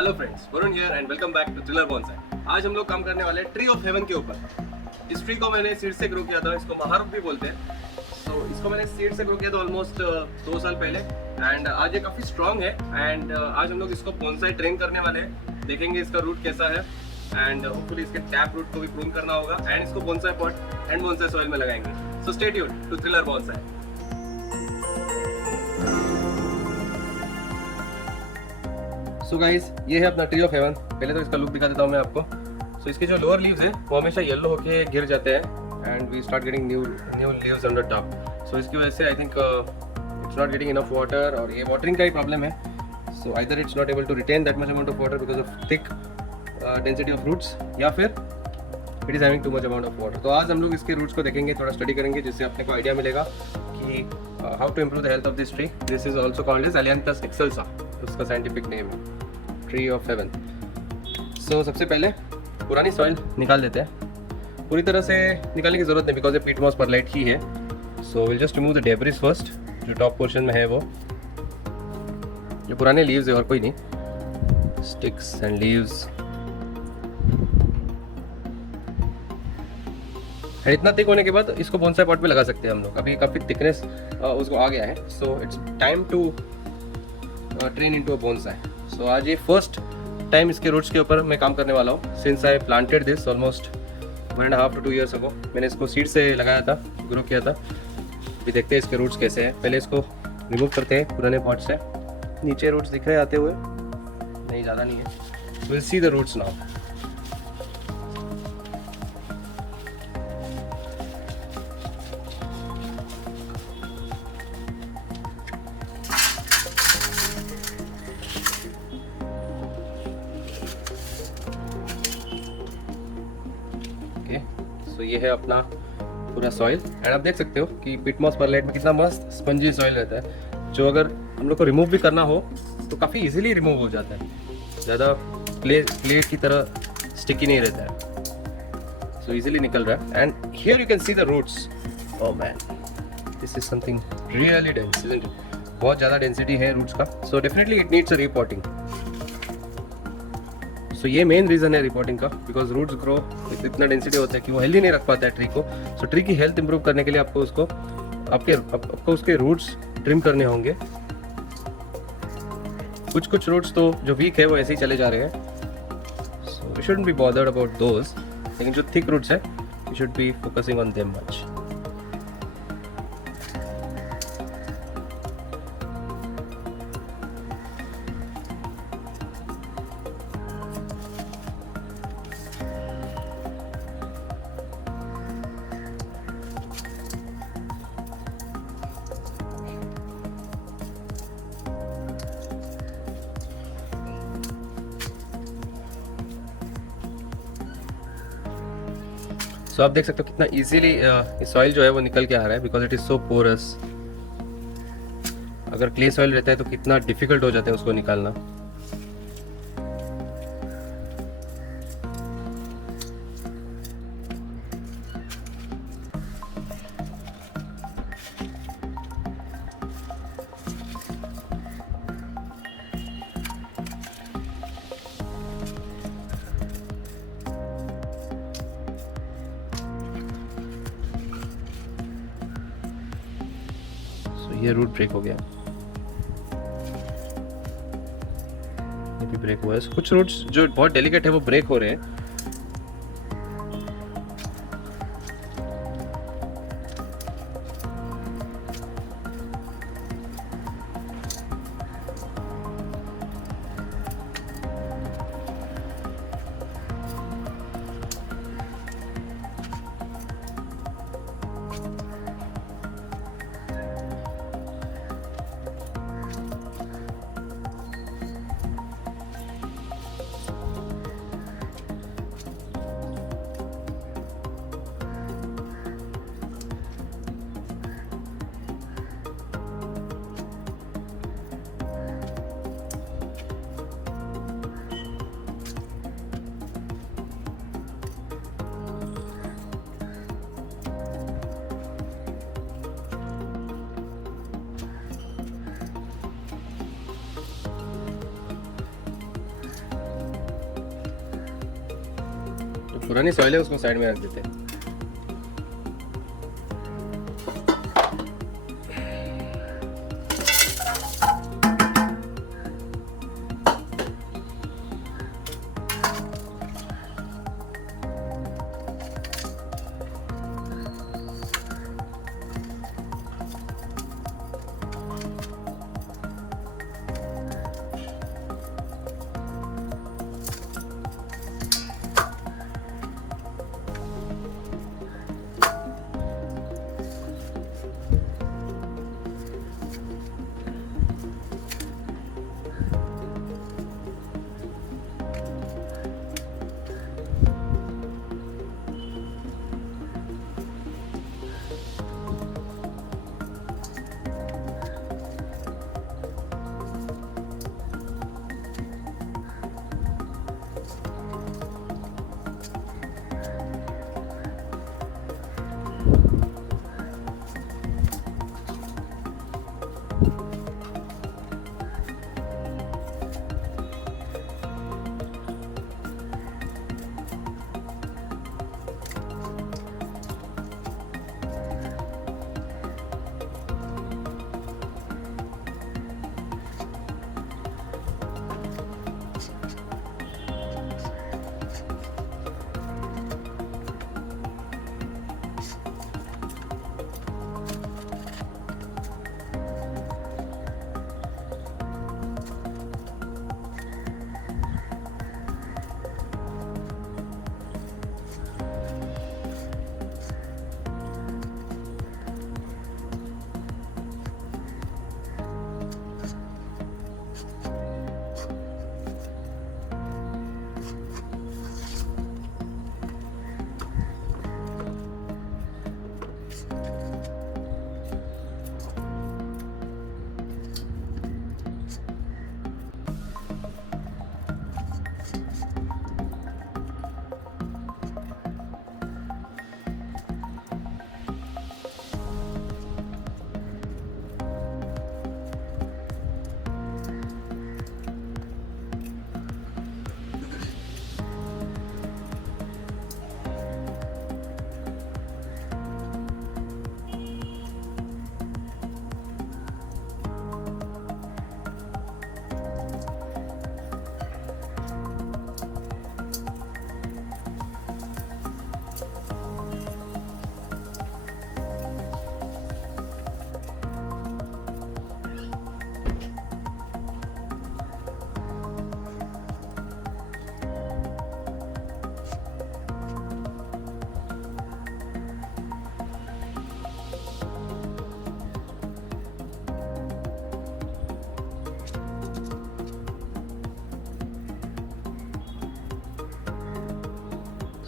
Hello friends, Varun here and welcome back to thriller bonsai. आज हम लोग काम करने वाले हैं ट्री ऑफ हेवन के ऊपर। इस ट्री को मैंने सीड से ग्रो किया था, इसको महारूप भी बोलते हैं। तो इसको मैंने सीड से ग्रो किया था ऑलमोस्ट 2 साल पहले एंड आज ये काफ़ी स्ट्रॉन्ग है एंड आज हम लोग इसको बॉन्साई ट्रेन करने वाले हैं। देखेंगे इसका रूट कैसा है एंड होपफुली इसके टैप रूट को भी प्रूव करना होगा एंड इसको bonsai pot and bonsai soil में लगाएंगे। So stay tuned to thriller bonsai. So guys, ये है अपना ट्री ऑफ हेवन। पहले तो इसका लुक दिखा देता हूँ मैं आपको। सो इसके जो लोअर लीव्स हैं वो हमेशा येलो होके गिर जाते हैं and we start getting new leaves on the top. So इसकी वजह से I think it's not getting enough water और ये वाटरिंग का ही प्रॉब्लम है। So either it's not able to retain that much amount of water because of thick density of roots या फिर it is having too much amount of water. तो आज हम लोग इसके रूट्स को देखेंगे, थोड़ा स्टडी करेंगे जिससे अपने को आइडिया मिलेगा कि how to improve the health of this tree. This is also called as Ailanthus excelsa, उसका साइंटिफिक नेम है ट्री ऑफ हेवन। सो सबसे पहले पुरानी सॉइल निकाल देते हैं। पूरी तरह से निकालने की जरूरत नहीं बिकॉज ये पीट मॉस परलाइट ही है। So will just remove the debris first. जो टॉप पोर्शन में है वो जो पुराने लीव्स है और कोई नहीं, स्टिक्स एंड लीव्स। इतना थिक होने के बाद इसको बोनसाई पॉट पे लगा सकते हैं हम लोग। अभी काफ़ी थिकनेस उसको आ गया है। So it's time to train into a bonsai. So आज ये फर्स्ट टाइम इसके रूट्स के ऊपर मैं काम करने वाला हूँ। Since I planted this almost 1.5 to 2 years अगो। मैंने इसको सीड से लगाया था, ग्रो किया था। अभी देखते हैं इसके रूट्स कैसे हैं। पहले इसको रिमूव करते हैं पुराने पॉट से। नीचे रूट्स दिख रहे आते हुए, नहीं ज़्यादा नहीं है। Will see the roots now. तो ये है अपना पूरा सॉइल एंड आप देख सकते हो कि पीट मॉस परलाइट में कितना मस्त स्पंजी सॉइल रहता है, जो अगर हम लोग को रिमूव भी करना हो तो काफ़ी इजीली रिमूव हो जाता है। ज़्यादा क्ले की तरह स्टिकी नहीं रहता है। सो इजीली निकल रहा है and here you can see the roots. Oh man, this is something really dense, isn't it? बहुत ज़्यादा डेंसिटी है रूट्स का। So definitely it needs a repotting. So ये मेन रीज़न है रिपोर्टिंग का, बिकॉज रूट्स ग्रो इतना density होता है कि वो हेल्दी नहीं रख पाता है ट्री को। सो ट्री की हेल्थ इंप्रूव करने के लिए आपको आपको उसके रूट्स ट्रिम करने होंगे। कुछ रूट्स तो जो वीक है वो ऐसे ही चले जा रहे हैं। So we shouldn't be bothered about those, लेकिन जो थिक रूट्स है we should be focusing on them much. तो आप देख सकते हो कितना इजीली सॉइल जो है वो निकल के आ रहा है because it is so porous. अगर क्ले सॉइल रहता है तो कितना डिफिकल्ट हो जाता है उसको निकालना। ये रूट ब्रेक हो गया, ये भी ब्रेक हुआ है। कुछ रूट्स जो बहुत डेलिकेट है वो ब्रेक हो रहे हैं। जो पुरानी सॉइल है उसको साइड में रख देते हैं।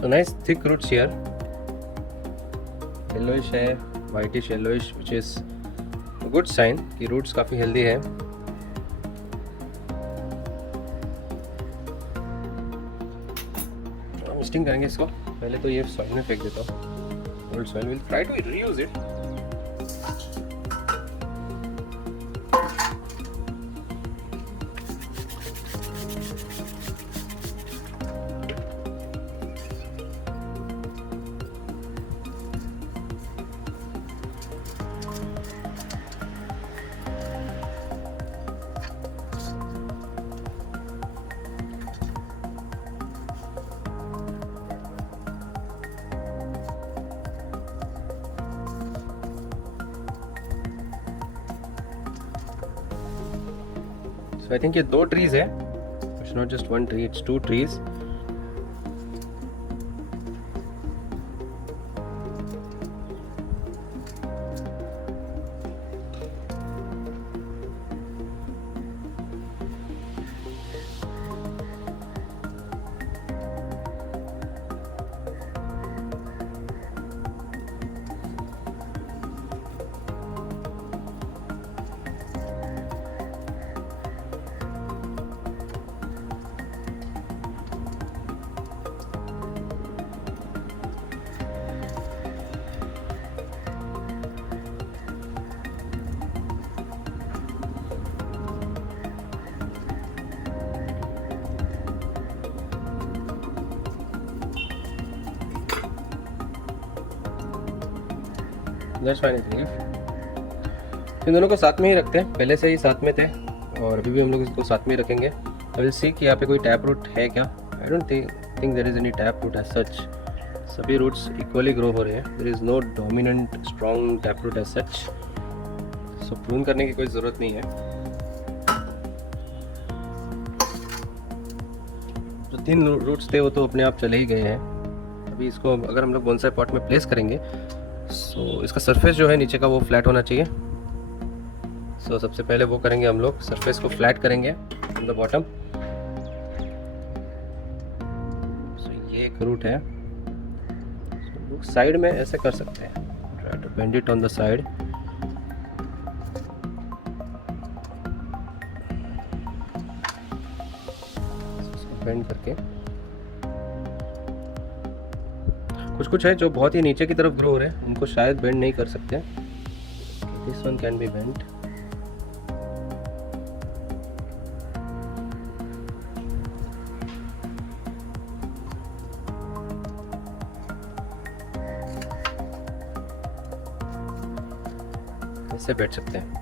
So nice thick roots here, yellowish है, whitish yellowish, which is a good sign कि roots काफ़ी healthy है। मिस्टिंग करेंगे इसको, पहले तो ये सॉइल में फेंक देता हूँ। Old soil, will try to reuse it. So I think ये 2 trees है, it's not just 1 tree, it's 2 trees। That's fine I think. इन दोनों को साथ में ही रखते हैं, पहले से ही साथ में थे और अभी भी हम लोग इसको साथ में ही रखेंगे। आई विल सी कि यहाँ पे कोई टैप रूट है क्या। I don't think there is any tap root as such. सभी रूट्स इक्वली ग्रो हो रहे हैं, there is no dominant strong tap root as such. So prune करने की कोई ज़रूरत नहीं है। जो 3 रूट्स थे वो तो अपने आप चले ही गए हैं। अभी इसको अगर हम लोग बोनसाई पॉट में प्लेस करेंगे सो इसका सरफेस जो है नीचे का वो फ्लैट होना चाहिए। सो सबसे पहले वो करेंगे हम लोग, सरफेस को फ्लैट करेंगे फ्रॉम द बॉटम। सो ये एक रूट है, साइड में ऐसे कर सकते हैं, try to bend it on the side. Bend करके कुछ है जो बहुत ही नीचे की तरफ ग्रो हो रहे हैं, उनको शायद बेंड नहीं कर सकते। This one can be bend. इससे बैठ सकते हैं।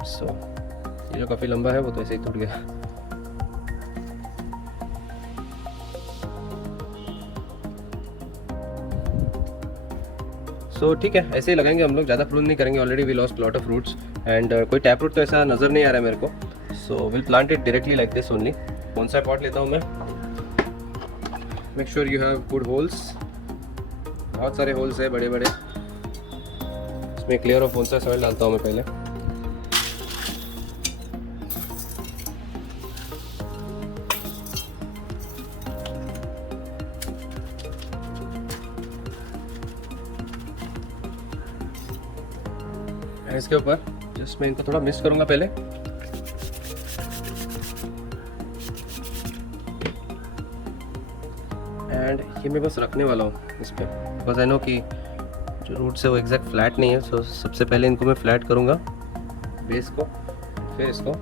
सो ये जो काफ़ी लंबा है वो तो ऐसे ही टूट गया। सो ठीक है, ऐसे ही लगाएंगे हम लोग, ज़्यादा प्रून नहीं करेंगे। Already we lost lot of roots and कोई टैप रूट तो ऐसा नज़र नहीं आ रहा है मेरे को। So will plant it directly like this only. कौन सा पॉट लेता हूँ मैं। Make sure you have good holes, बहुत सारे होल्स है बड़े बड़े। इसमें क्लियर ऑफ बोनसाई सॉइल डालता हूँ मैं पहले। इसके ऊपर जस्ट मैं इनको थोड़ा मिक्स करूंगा पहले। एंड ये मैं बस रखने वाला हूँ इस पर, बिकॉज आई नो कि जो रूट्स है वो एग्जैक्ट फ्लैट नहीं है। सो सबसे पहले इनको मैं फ्लैट करूंगा बेस को, फिर इसको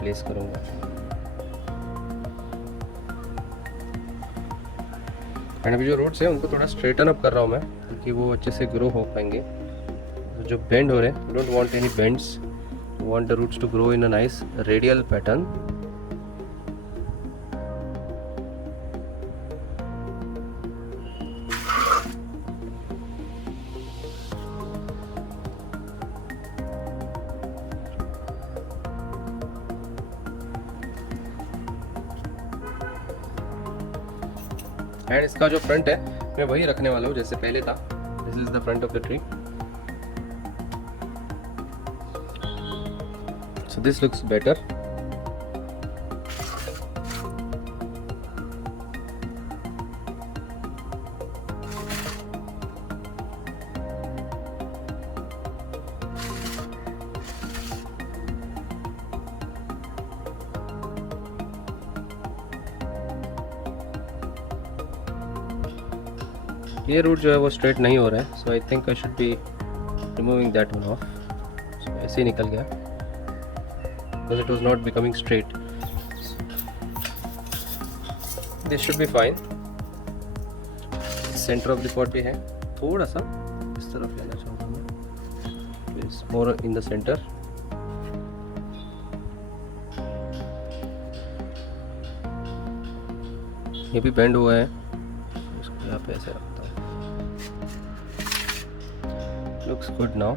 प्लेस करूंगा। एंड अभी जो रूट्स है उनको थोड़ा स्ट्रेटन अप कर रहा हूँ मैं, क्योंकि वो अच्छे से ग्रो हो पाएंगे। जो बेंड हो रहे हैं, don't want any bends, want the roots to grow in a nice radial pattern. And इसका जो फ्रंट है मैं वही रखने वाला हूँ जैसे पहले था। This is the front of the tree. So this looks better. ये रूट जो है वो स्ट्रेट नहीं हो रहा है, so I think I should be removing that one off. So ऐसे ही निकल गया, because it was not becoming straight. This should be fine. Center of the pot भी है, थोड़ा सा इस तरफ लेना चाहूँगा मैं, is more in the center. ये भी बेंड हुआ है, इसको यहाँ पे ऐसे रखता हूँ। Looks good now.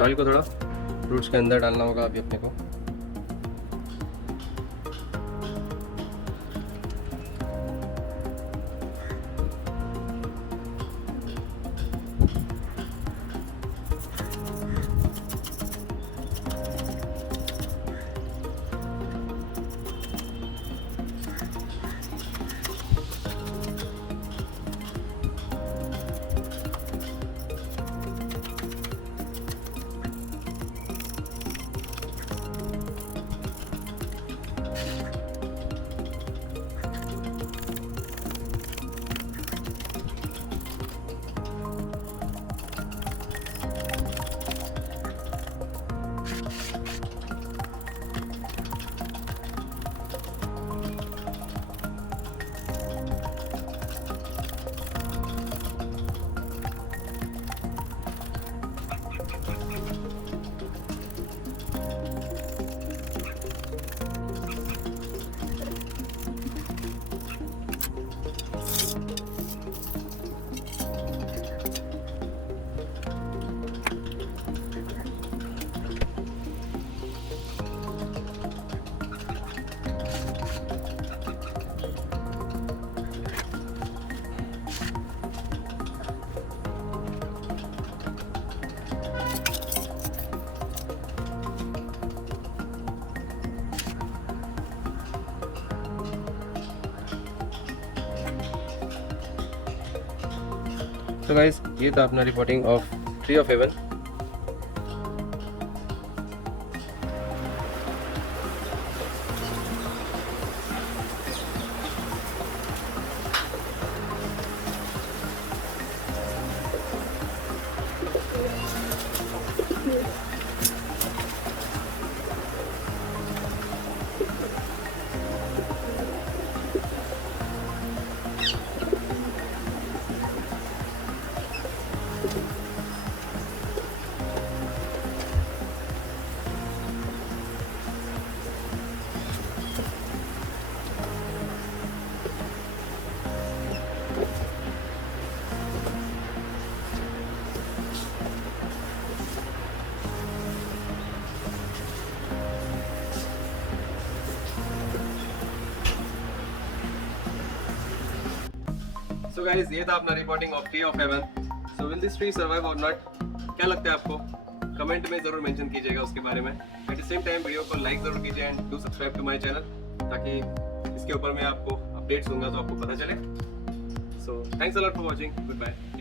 सॉइल को थोड़ा रूट्स के अंदर डालना होगा अभी अपने को। तो गाइस ये था अपना reporting of tree of heaven. So guys ये था अपना reporting of tree of heaven. So will this tree survive और नॉट, क्या लगता है आपको? कमेंट में जरूर मेंशन कीजिएगा उसके बारे में। At the same time video को लाइक जरूर कीजिए and do subscribe to my channel, ताकि इसके ऊपर मैं आपको अपडेट्स दूंगा तो आपको पता चले। So thanks a lot for watching, good bye.